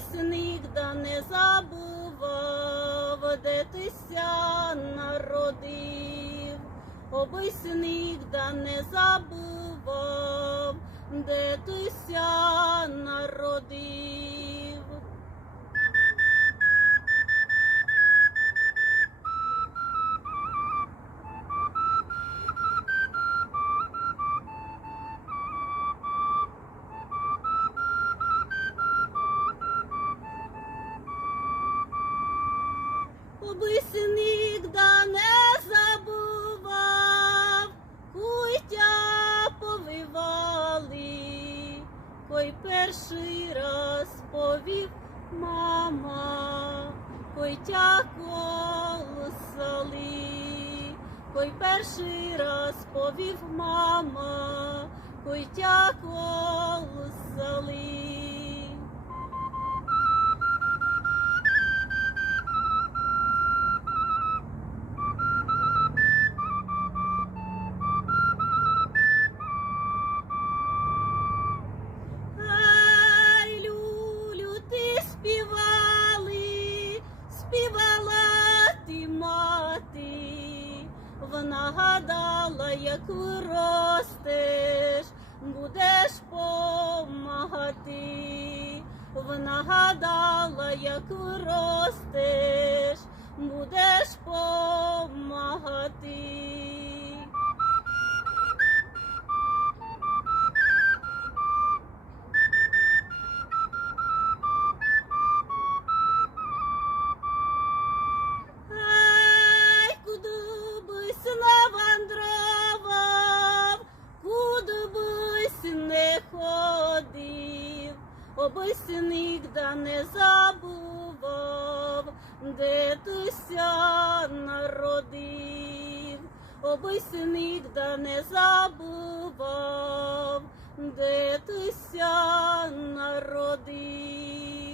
обись нігда не забував, де ти ся народив. Обись нігда не забував, де ти ся народив. Обись нігда не забував, куйтя повивали, кой перший раз повів мама, куйтя колосали, кой перший раз повів мама, куйтя колосали. Співала ти, мати, вона гадала, як виростеш, будеш помагати. Вона гадала, як виростеш, будеш помагати. Обись нігда не забував, де ти ся народив. Обись нігда не забував, де ти ся народив.